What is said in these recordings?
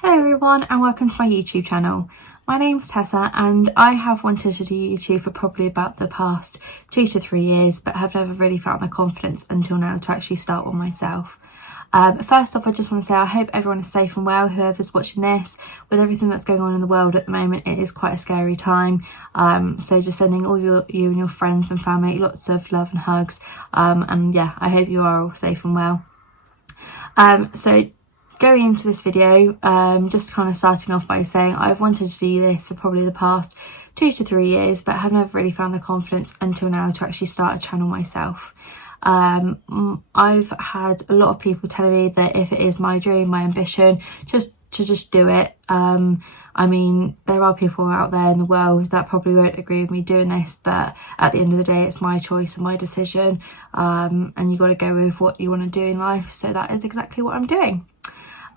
Hello everyone and welcome to my YouTube channel. My name's Tessa and I have wanted to do YouTube for probably about the past 2 to 3 years, but have never really found the confidence until now to actually start one myself. First off, I just want to say I hope everyone is safe and well, whoever's watching this. With everything that's going on in the world at the moment, it is quite a scary time. So just sending all you and your friends and family lots of love and hugs. And yeah, I hope you are all safe and well. So going into this video, just kind of starting off by saying I've wanted to do this for probably the past 2 to 3 years, but have never really found the confidence until now to actually start a channel myself. I've had a lot of people telling me that if it is my dream, my ambition, just do it. I mean, there are people out there in the world that probably won't agree with me doing this, but at the end of the day, it's my choice and my decision, and you got to go with what you want to do in life. So that is exactly what I'm doing.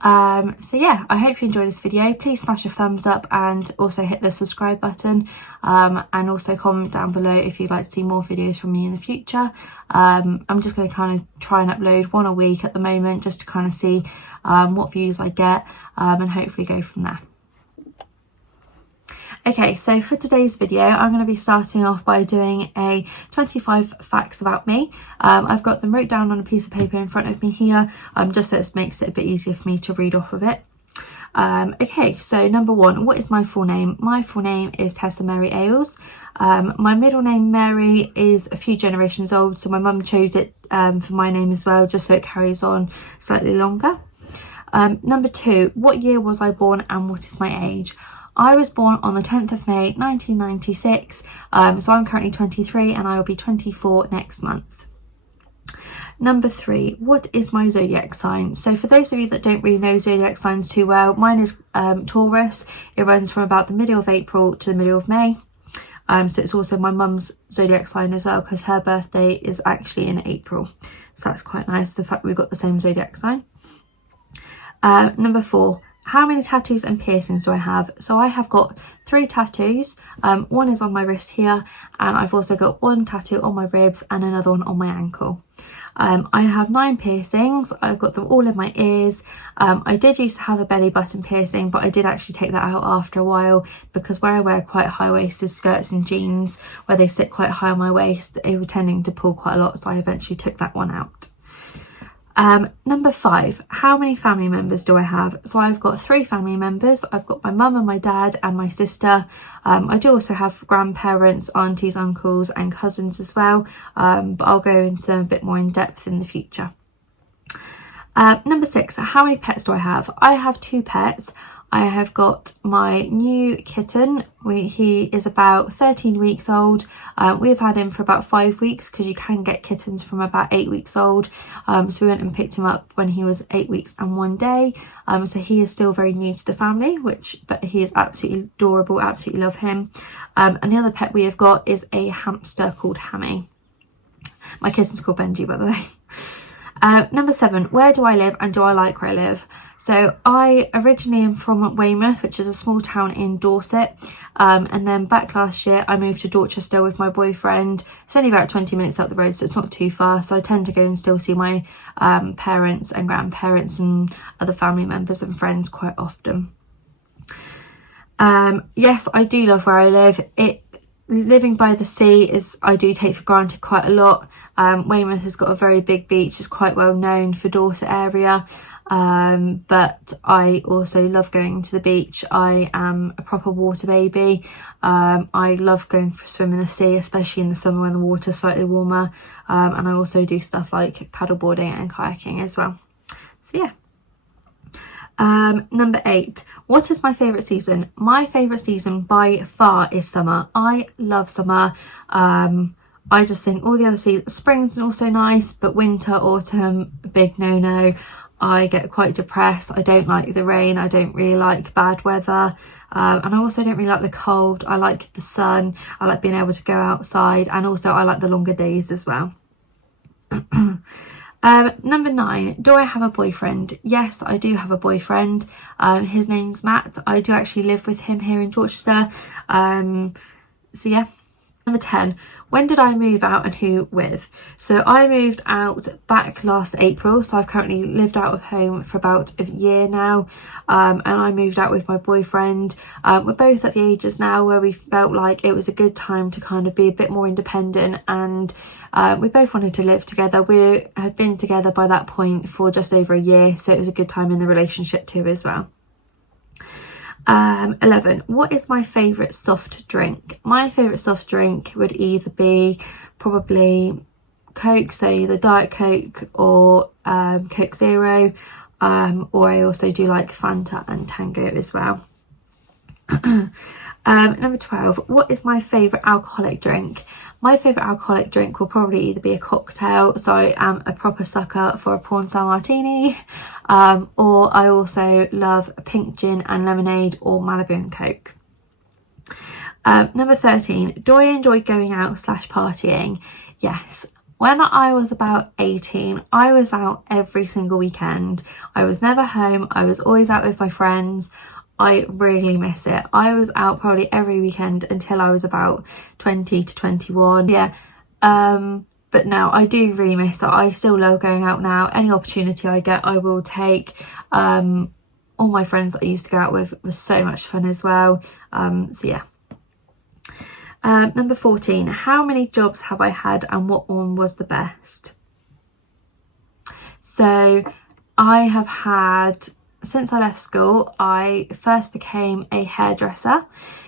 So yeah, I hope you enjoy this video. Please smash a thumbs up and also hit the subscribe button, and also comment down below if you'd like to see more videos from me in the future. I'm just going to kind of try and upload one a week at the moment, just to kind of see what views I get, and hopefully go from there. Okay, so for today's video, I'm going to be starting off by doing a 25 facts about me. I've got them wrote down on a piece of paper in front of me here, just so it makes it a bit easier for me to read off of it. Okay, so number one, what is my full name? My full name is Tessa Mary Ayles. My middle name, Mary, is a few generations old, so my mum chose it for my name as well, just so it carries on slightly longer. Number two, what year was I born and what is my age? I was born on the 10th of May 1996, so I'm currently 23 and I will be 24 next month. Number three, what is my zodiac sign? So for those of you that don't really know zodiac signs too well, mine is Taurus. It runs from about the middle of April to the middle of May. So it's also my mum's zodiac sign as well, because her birthday is actually in April. So that's quite nice, the fact we've got the same zodiac sign. Number four, how many tattoos and piercings do I have? So I have got 3 tattoos. One is on my wrist here, and I've also got 1 tattoo on my ribs and another one on my ankle. I have 9 piercings. I've got them all in my ears. I did used to have a belly button piercing, but I did actually take that out after a while, because where I wear quite high-waisted skirts and jeans where they sit quite high on my waist, they were tending to pull quite a lot, so I eventually took that one out. Number 5, how many family members do I have? So I've got 3 family members. I've got my mum and my dad and my sister. I do also have grandparents, aunties, uncles and cousins as well, but I'll go into them a bit more in depth in the future. Number 6, how many pets do I have? I have 2 pets. I have got my new kitten. He is about 13 weeks old. We've had him for about 5 weeks, because you can get kittens from about 8 weeks old. So we went and picked him up when he was 8 weeks and 1 day. So he is still very new to the family, but he is absolutely adorable, absolutely love him. And the other pet we have got is a hamster called Hammy. My kitten's called Benji, by the way. Number 7, where do I live and do I like where I live? So I originally am from Weymouth, which is a small town in Dorset, and then back last year I moved to Dorchester with my boyfriend. It's only about 20 minutes up the road, so it's not too far, so I tend to go and still see my parents and grandparents and other family members and friends quite often. Yes, I do love where I live. Living by the sea I do take for granted quite a lot. Weymouth has got a very big beach, it's quite well known for Dorset area. But I also love going to the beach. I am a proper water baby. I love going for a swim in the sea, especially in the summer when the water's slightly warmer. And I also do stuff like paddleboarding and kayaking as well. So yeah. Number 8, what is my favourite season? My favourite season by far is summer. I love summer. I just think all the other seasons, spring's also nice, but winter, autumn, big no-no. I get quite depressed. I don't like the rain. I don't really like bad weather. And I also don't really like the cold. I like the sun. I like being able to go outside, and also I like the longer days as well. Number 9, do I have a boyfriend? Yes, I do have a boyfriend. His name's Matt. I do actually live with him here in Dorchester. So yeah. Number 10, When did I move out and who with? So I moved out back last April, so I've currently lived out of home for about a year now, and I moved out with my boyfriend. We're both at the ages now where we felt like it was a good time to kind of be a bit more independent, and we both wanted to live together. We had been together by that point for just over a year, so it was a good time in the relationship too as well. 11. What is my favourite soft drink? My favourite soft drink would either be probably Coke, so either Diet Coke or Coke Zero, or I also do like Fanta and Tango as well. Number 12. What is my favourite alcoholic drink? My favourite alcoholic drink will probably either be a cocktail, so I am a proper sucker for a porn style martini, or I also love pink gin and lemonade or Malibu and Coke. Number 13. Do I enjoy going out / partying? Yes. When I was about 18, I was out every single weekend. I was never home. I was always out with my friends. I really miss it. I was out probably every weekend until I was about 20 to 21. Yeah. But no, I do really miss it. I still love going out now. Any opportunity I get, I will take. All my friends that I used to go out with was so much fun as well. So yeah. Number 14. How many jobs have I had and what one was the best? So I have had... Since I left school, I first became a hairdresser.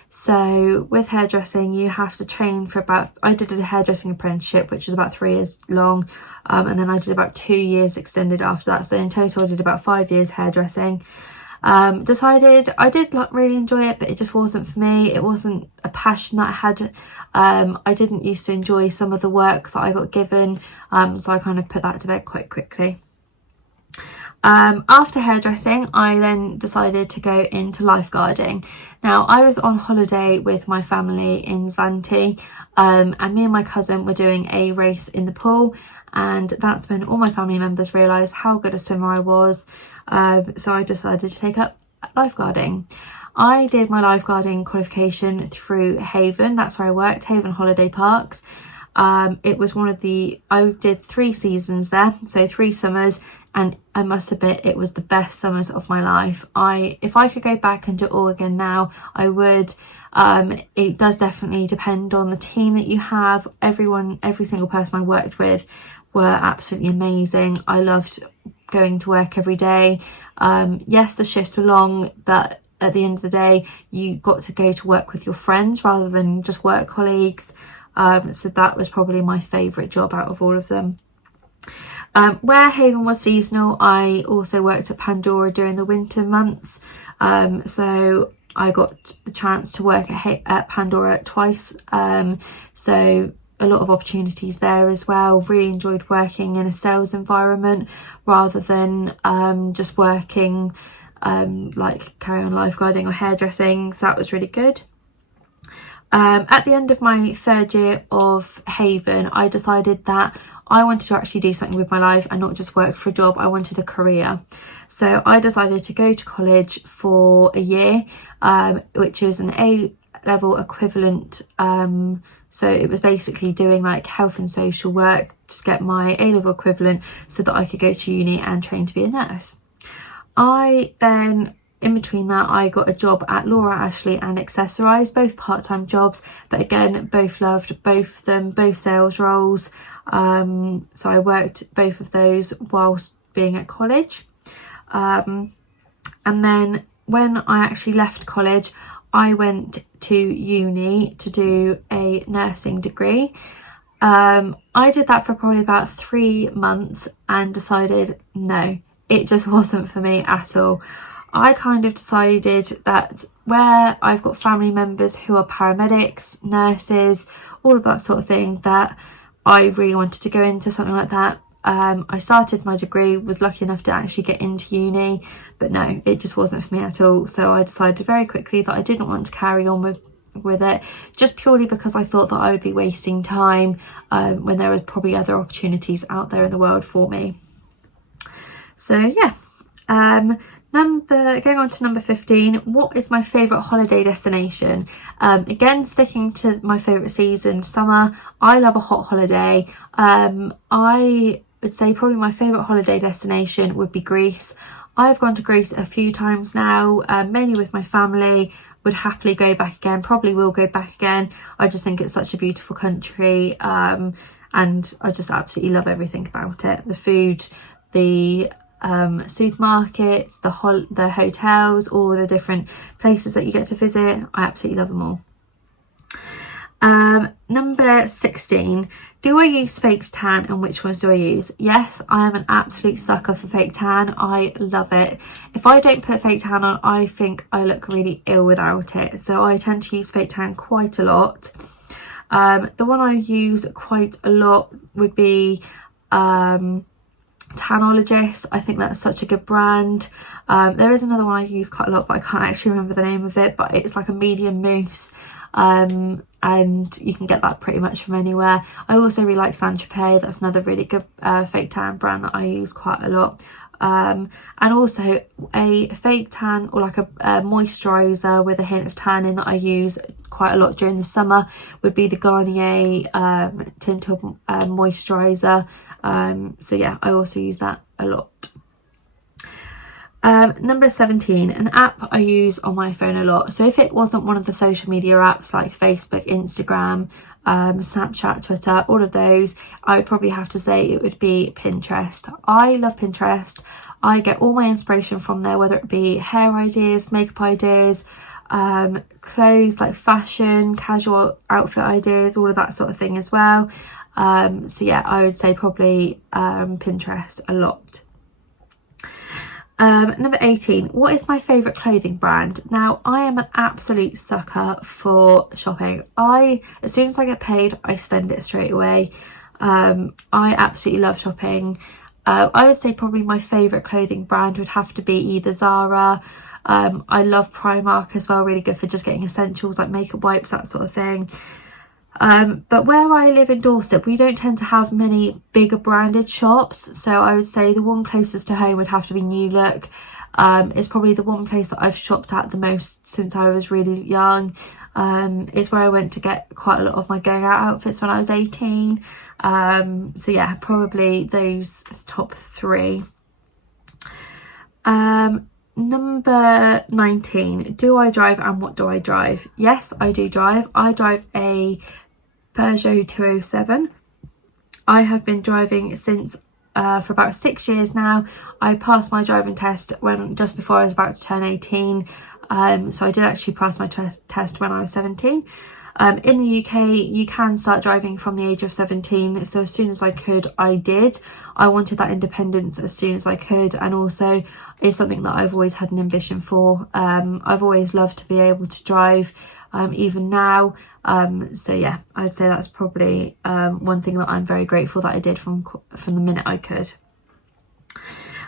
So with hairdressing, you have to train for I did a hairdressing apprenticeship, which was about 3 years long. And then I did about 2 years extended after that. So in total, I did about 5 years hairdressing. Decided I did really enjoy it, but it just wasn't for me. It wasn't a passion that I had. I didn't used to enjoy some of the work that I got given. So I kind of put that to bed quite quickly. After hairdressing, I then decided to go into lifeguarding. Now, I was on holiday with my family in Zante, and me and my cousin were doing a race in the pool, and that's when all my family members realised how good a swimmer I was, so I decided to take up lifeguarding. I did my lifeguarding qualification through Haven, that's where I worked, Haven Holiday Parks. It was I did 3 seasons there, so 3 summers, and I must admit it was the best summers of my life. If I could go back and do it all again now, I would. It does definitely depend on the team that you have. Every single person I worked with were absolutely amazing. I loved going to work every day. Yes, the shifts were long, but at the end of the day, you got to go to work with your friends rather than just work colleagues. So that was probably my favourite job out of all of them. Where Haven was seasonal, I also worked at Pandora during the winter months. So I got the chance to work at Pandora twice. So a lot of opportunities there as well. Really enjoyed working in a sales environment rather than just working like carry on lifeguarding or hairdressing. So that was really good. At the end of my 3rd year of Haven, I decided that I wanted to actually do something with my life and not just work for a job. I wanted a career. So I decided to go to college for a year, which is an A-level equivalent. So it was basically doing like health and social work to get my A-level equivalent so that I could go to uni and train to be a nurse. In between that, I got a job at Laura Ashley and Accessorize, both part-time jobs, but again, both loved both of them, both sales roles. So I worked both of those whilst being at college. And then when I actually left college, I went to uni to do a nursing degree. I did that for probably about 3 months and decided no, it just wasn't for me at all. I kind of decided that where I've got family members who are paramedics, nurses, all of that sort of thing, that I really wanted to go into something like that. I started my degree, was lucky enough to actually get into uni, but no, it just wasn't for me at all. So I decided very quickly that I didn't want to carry on with it, just purely because I thought that I would be wasting time when there were probably other opportunities out there in the world for me. So yeah. Going on to number 15, what is my favourite holiday destination? Again, sticking to my favourite season, summer. I love a hot holiday. I would say probably my favourite holiday destination would be Greece. I've gone to Greece a few times now, mainly with my family. Would happily go back again, probably will go back again. I just think it's such a beautiful country, and I just absolutely love everything about it. The food, the supermarkets, the hotels, all the different places that you get to visit. I absolutely love them all. Number 16, do I use fake tan and which ones do I use? Yes, I am an absolute sucker for fake tan. I love it. If I don't put fake tan on, I think I look really ill without it. So I tend to use fake tan quite a lot. The one I use quite a lot would be Tanologist. I think that's such a good brand. There is another one I use quite a lot, but I can't actually remember the name of it, but it's like a medium mousse, and you can get that pretty much from anywhere. I also really like Saint-Tropez. That's another really good fake tan brand that I use quite a lot. And also a fake tan, or like a moisturiser with a hint of tannin, that I use quite a lot during the summer would be the Garnier Tinted Moisturiser. So yeah, I also use that a lot. Number 17, an app I use on my phone a lot. So if it wasn't one of the social media apps like Facebook, Instagram, Snapchat, Twitter, all of those, I would probably have to say it would be Pinterest. I love Pinterest. I get all my inspiration from there, whether it be hair ideas, makeup ideas, clothes like fashion, casual outfit ideas, all of that sort of thing as well. So yeah, I would say probably Pinterest a lot. Number 18, what is my favourite clothing brand? Now, I am an absolute sucker for shopping. As soon as I get paid, I spend it straight away. I absolutely love shopping. I would say probably my favourite clothing brand would have to be either Zara. I love Primark as well, really good for just getting essentials like makeup wipes, that sort of thing. But where I live in Dorset, we don't tend to have many bigger branded shops, so I would say the one closest to home would have to be New Look. It's probably the one place that I've shopped at the most since I was really young. It's where I went to get quite a lot of my going out outfits when I was 18. So yeah, probably those top three. Number 19, do I drive and what do I drive? Yes, I do drive. I drive a Peugeot 207. I have been driving since for about 6 years now. I passed my driving test just before I was about to turn 18. So I did actually pass my test when I was 17. In the UK, you can start driving from the age of 17. So as soon as I could, I did. I wanted that independence as soon as I could, and also it's something that I've always had an ambition for. I've always loved to be able to drive, even now. So yeah, I'd say that's probably one thing that I'm very grateful that I did from the minute I could.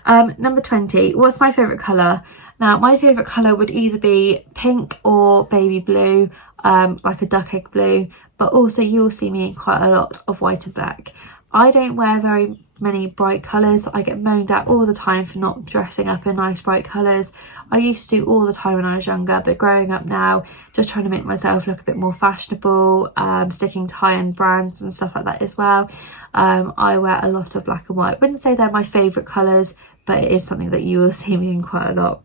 Number 20, what's my favourite colour? Now, my favourite colour would either be pink or baby blue, like a duck egg blue, but also you'll see me in quite a lot of white and black. I don't wear very many bright colours. I get moaned at all the time for not dressing up in nice bright colours. I used to all the time when I was younger, but growing up now, just trying to make myself look a bit more fashionable, sticking to high-end brands and stuff like that as well. I wear a lot of black and white. I wouldn't say they're my favourite colours, but it is something that you will see me in quite a lot.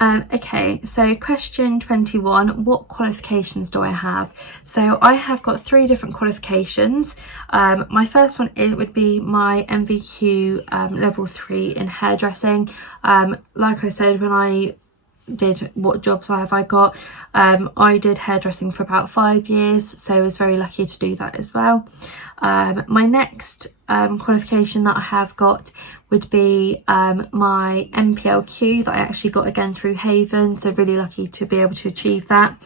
Okay, so question 21, what qualifications do I have? So I have got 3 different qualifications. My first one, it would be my MVQ level 3 in hairdressing. Like I said, when I did what jobs have I got, I did hairdressing for about 5 years, so I was very lucky to do that as well. My next qualification that I have got would be my MPLQ that I actually got again through Haven, so really lucky to be able to achieve that.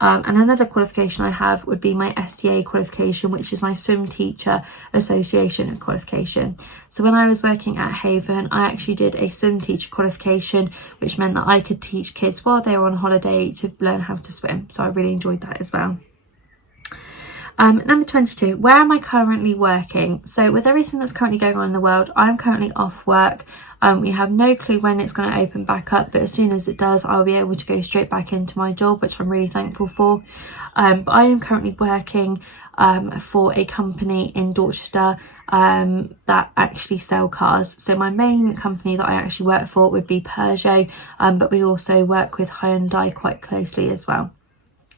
And another qualification I have would be my SCA qualification, which is my Swim Teacher Association qualification. So when I was working at Haven, I actually did a swim teacher qualification, which meant that I could teach kids while they were on holiday to learn how to swim. So I really enjoyed that as well. Number 22, where am I currently working? So with everything that's currently going on in the world, I'm currently off work. We have no clue when it's going to open back up, but as soon as it does, I'll be able to go straight back into my job, which I'm really thankful for. But I am currently working for a company in Dorchester that actually sell cars. So my main company that I actually work for would be Peugeot, but we also work with Hyundai quite closely as well.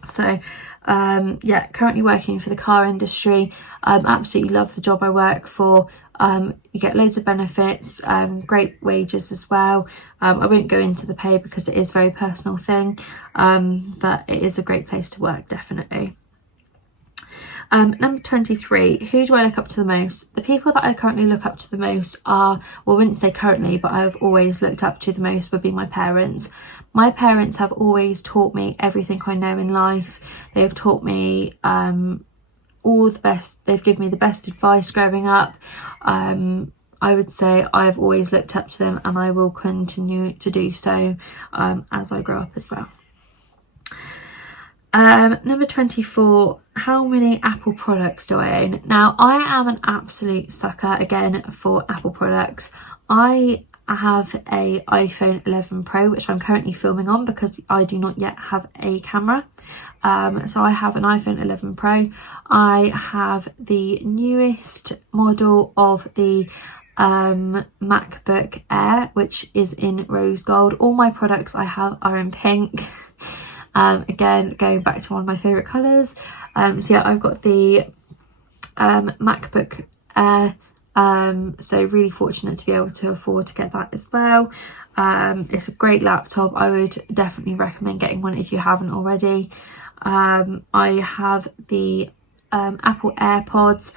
So yeah, currently working for the car industry. Absolutely love the job I work for. You get loads of benefits, great wages as well. I won't go into the pay because it is a very personal thing, but it is a great place to work, definitely. Number 23, who do I look up to the most? The people that I currently look up to the most are, well, I wouldn't say currently, but I've always looked up to the most would be my parents. My parents have always taught me everything I know in life. They've taught me all the best. They've given me the best advice growing up. I would say I've always looked up to them, and I will continue to do so as I grow up as well. Number 24, how many Apple products do I own? Now, I am an absolute sucker again for Apple products. I have a iPhone 11 Pro, which I'm currently filming on because I do not yet have a camera. So I have an iPhone 11 Pro. I have the newest model of the MacBook Air, which is in rose gold. All my products I have are in pink. Again, going back to one of my favourite colours. So yeah, I've got the MacBook Air. So really fortunate to be able to afford to get that as well. It's a great laptop. I would definitely recommend getting one if you haven't already. I have the Apple AirPods,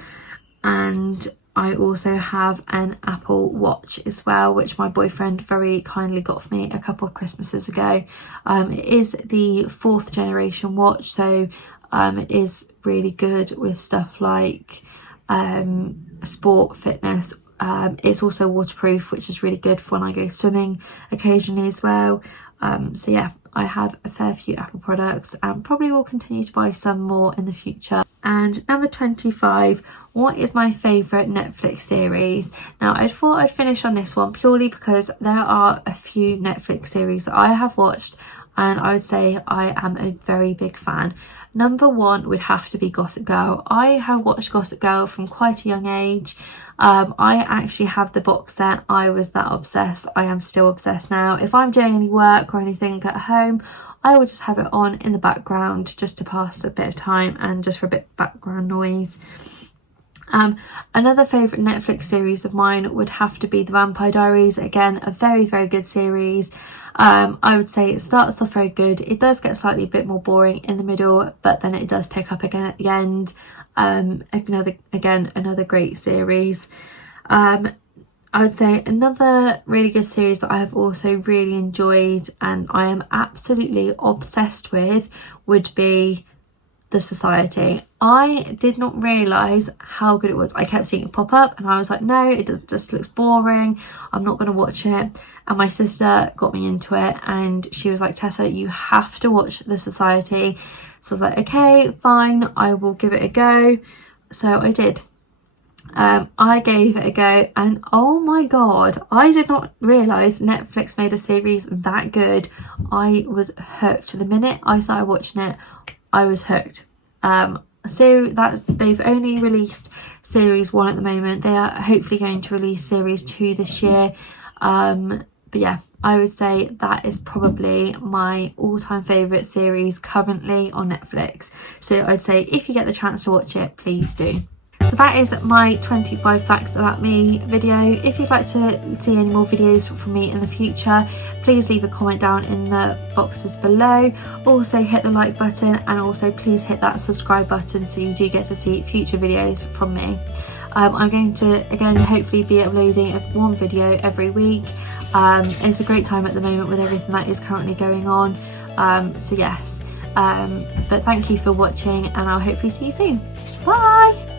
and I also have an Apple Watch as well, which my boyfriend very kindly got for me a couple of Christmases ago. It is the 4th generation watch, so it is really good with stuff like sport, fitness. It's also waterproof, which is really good for when I go swimming occasionally as well. So yeah, I have a fair few Apple products and probably will continue to buy some more in the future. And number 25, what is my favourite Netflix series? Now, I thought I'd finish on this one purely because there are a few Netflix series that I have watched and I would say I am a very big fan. Number 1 would have to be Gossip Girl. I have watched Gossip Girl from quite a young age. I actually have the box set. I was that obsessed. I am still obsessed now. If I'm doing any work or anything at home, I will just have it on in the background just to pass a bit of time and just for a bit of background noise. Another favourite Netflix series of mine would have to be The Vampire Diaries. Again, a very, very good series. I would say it starts off very good. It does get slightly a bit more boring in the middle, but then it does pick up again at the end. Another great series. I would say another really good series that I have also really enjoyed and I am absolutely obsessed with would be The Society. I did not realise how good it was. I kept seeing it pop up and I was like, no, it just looks boring. I'm not going to watch it. And my sister got me into it and she was like, Tessa, you have to watch The Society. So I was like, okay, fine, I will give it a go. So I did. I gave it a go and oh my god, I did not realise Netflix made a series that good. I was hooked. The minute I started watching it, I was hooked. So they've only released series 1 at the moment. They are hopefully going to release series 2 this year. But yeah, I would say that is probably my all-time favourite series currently on Netflix. So I'd say if you get the chance to watch it, please do. So that is my 25 facts about me video. If you'd like to see any more videos from me in the future, please leave a comment down in the boxes below. Also hit the like button and also please hit that subscribe button so you do get to see future videos from me. I'm going to again hopefully be uploading one video every week. It's a great time at the moment with everything that is currently going on. So yes, but thank you for watching and I'll hopefully see you soon. Bye!